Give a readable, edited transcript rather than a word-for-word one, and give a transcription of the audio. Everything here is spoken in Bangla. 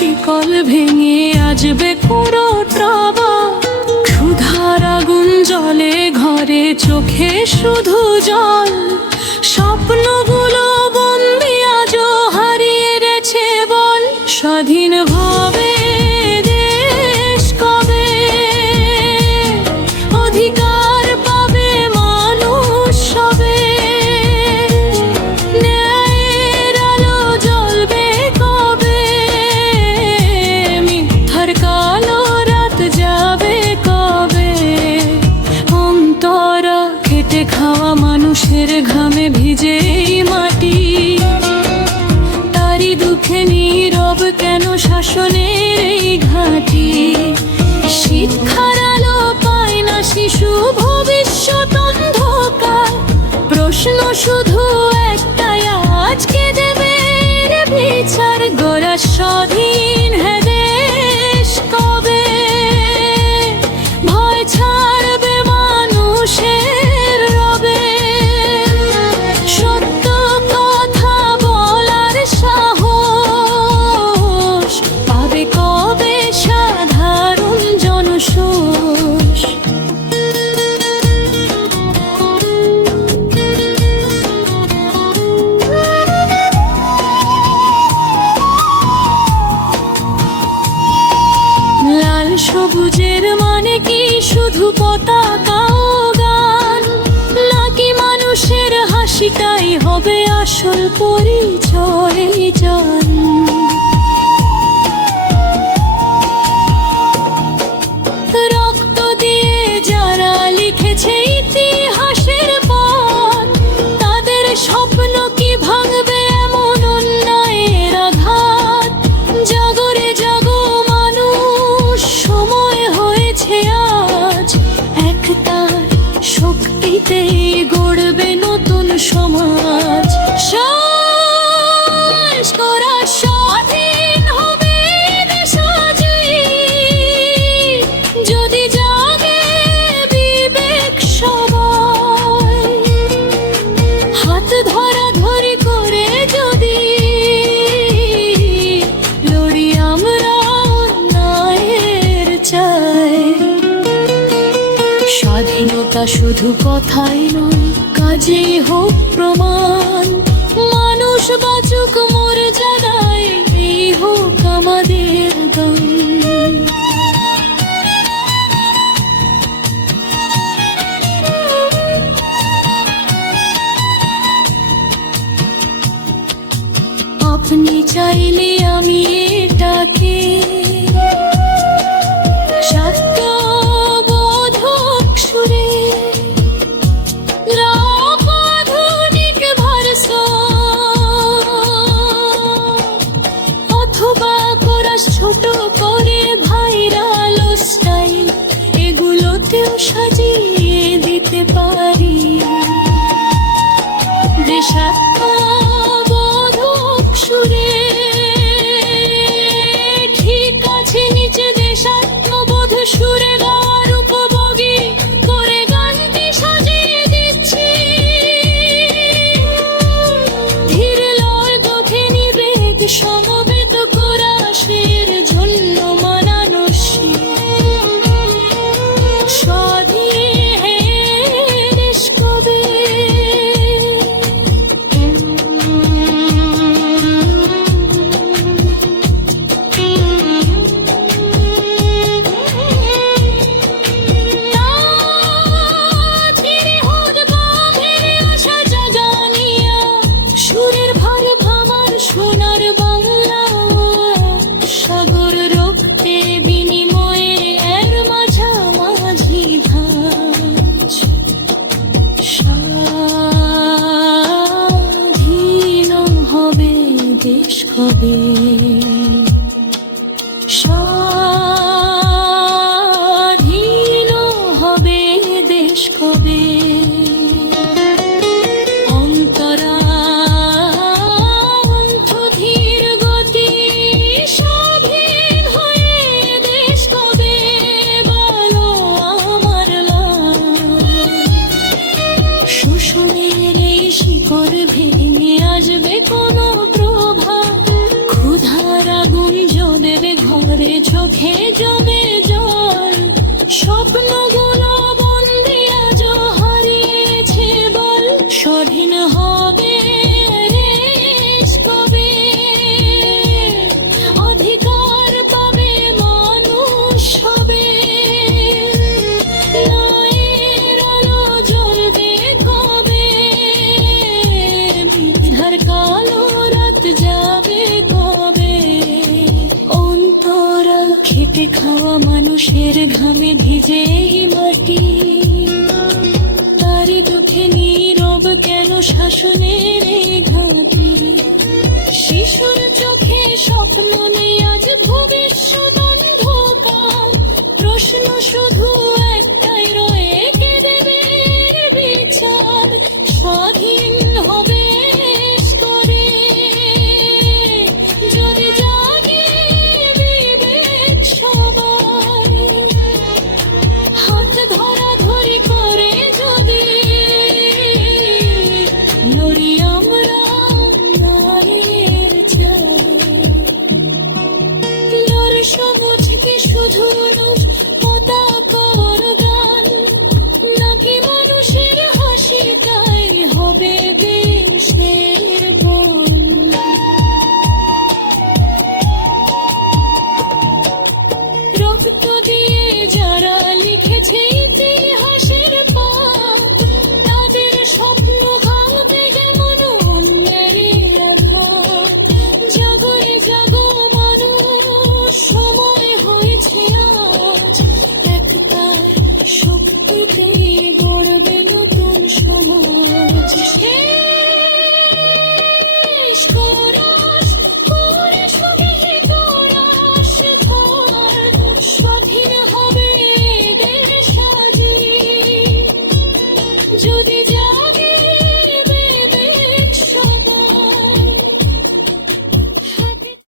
শিকল ভেঙে আসবে পুরো ত্রাবা। ক্ষুধার আগুন জলে ঘরে, চোখে শুধু জল। স্বপ্নগুলো বন্দি আজও হারিয়ে গেছে বল। স্বাধীনভাবে দেশ কবে অধিকার পাবে মানুষ সবে? ন্যায়ের আলো জ্বলবে কবে? মিথ্যার কালো রাত যাবে কবে? অন্তরা খেটে খাওয়া মানুষের ঘামে ভিজে এই মাটি, তারই দুঃখে নীরব কেন শাসনের এই ঘাঁটি? শিক্ষার আলো পায় না শিশু, ভবিষ্যৎ অন্ধকার। প্রশ্ন শুধু একটাই, আজকে দেবে বিচার? গোরা স্বাধীন দেশ কবে? ভয় ছাড়বে মানুষের রবে? সত্য কথা বলার সাহস পাবে কবে সাধারণ জনশোষ? লাল সবুজের মানে কি শুধু পতাকা ও গান? নাকি মানুষের হাসিটাই হবে আসল পরিচয়? জান রক্ত দিয়ে যারা লিখেছে ইতিহাসের পথ, তাদের স্বপ্ন কি ভাঙবে এমন অন্যায়ের আঘাত? জাগরে জাগো মানুষ, সময় হয়েছে আজ। একতার শক্তিতে গড়বে নতুন সমাজ। শ্বাস করা স্বাধীন হবে দেশ আজই, যদি জাগে বিবেক সবাই। হাত ধরাধরি করে যদি লড়ি আমরা অন্যায়ের চাই। স্বাধীনতা শুধু কথাই নয়, কাজেই হোক প্রমাণ। মানুষ বাঁচুক মর্যাদায়, এই হোক আমাদের গান। আপনি চাইলে আমি এটাকে সত্যবোধক সুরে, আধুনিক ভার্সন, অথবা কোরাস ছোট করে ভাইরাল স্টাইল, এগুলোতেও সাজিয়ে দিতে পারি। দেশাত্মবোধক সুরে, ঠিক আছে নিচে দেশাত্মবোধ সুরে গাওয়ার উপভোগী করে গানটি সাজিয়ে দিচ্ছি। ধীর লয় গভীর নিবেগ সমবেত কোরাসের জন্য মানানো স্বাধীন দেশ কবে? সুরের ভার ভামার সোনার বাংলা, সাগর রক্তে বিনিময়ে এর মাঝামাঝি ধাঁচ। স্বাধীন হবে দেশ কবে? স্বাধীন হবে দেশ কবে? অন্তরা ধীর গতি, স্বাধীন হয়ে দেশ কবে? বলো আমার লাল। শোষণের এই শিকড় ভেঙে আসবে কোনো প্রভা। ক্ষুধার আগুন জ্বলে মোদের ঘরে চোখে জমে জল, স্বপ্নগুলো বন্দি আজ হারিয়েছে বল। স্বাধীন হবে দেশ কবে, অধিকার পাবে মানুষ হবে, ন্যায়ের আলো জ্বলবে কবে, বিধার কালো রাত যাবে কবে। অন্তরা খেটে খাওয়া মানুষের ঘামে ভিজে এই মাটি, তারই বুকে নীরব কেন শাসনের এই ঘাঁটি। শিশুর চোখে স্বপ্ন নেই আজ ভবিষ্যৎ অন্ধকার, প্রশ্ন শুধু একটাই রয়ে কে দেবে এর বিচার। স্বাধীন হবে দেশ করে যদি জাগে বিবেক সবার, হাত ধরাধরি করে যদি লড়ি আমরা নারীর চাই। লড় সবুজকে শুধু